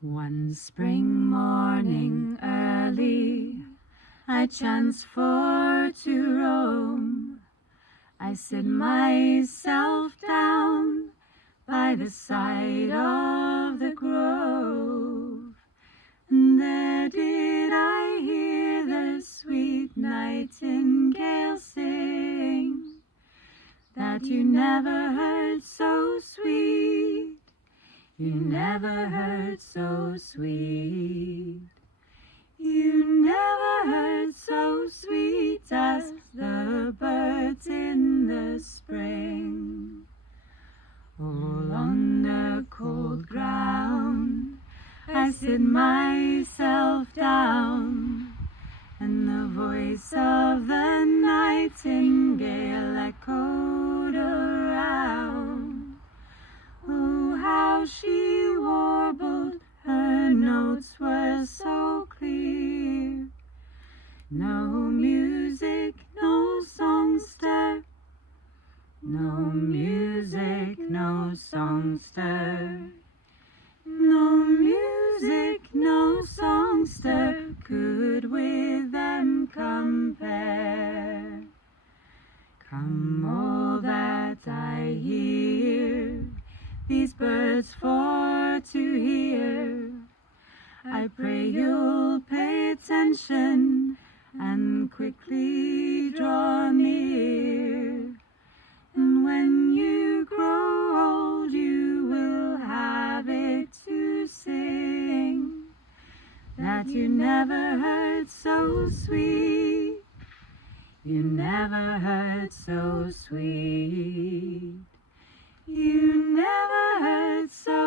One spring morning early, I chanced for to roam. I sit myself down by the side of the grove, and there did I hear the sweet nightingale sing, that you never heard so sweet, you never heard so sweet. You never heard so sweet as the birds in the spring. All on the cold ground I sit myself down, and the voice of the nightingale echoed around. Oh, how she warbled, her notes were so clear. No music, no songster, no music, no songster. No music, no songster could with them compare. Come all that I hear, these birds for to hear. I pray you'll pay attention and quickly draw near. And when you grow old, you will have it to sing, that you never heard so sweet, you never heard so sweet, you never heard so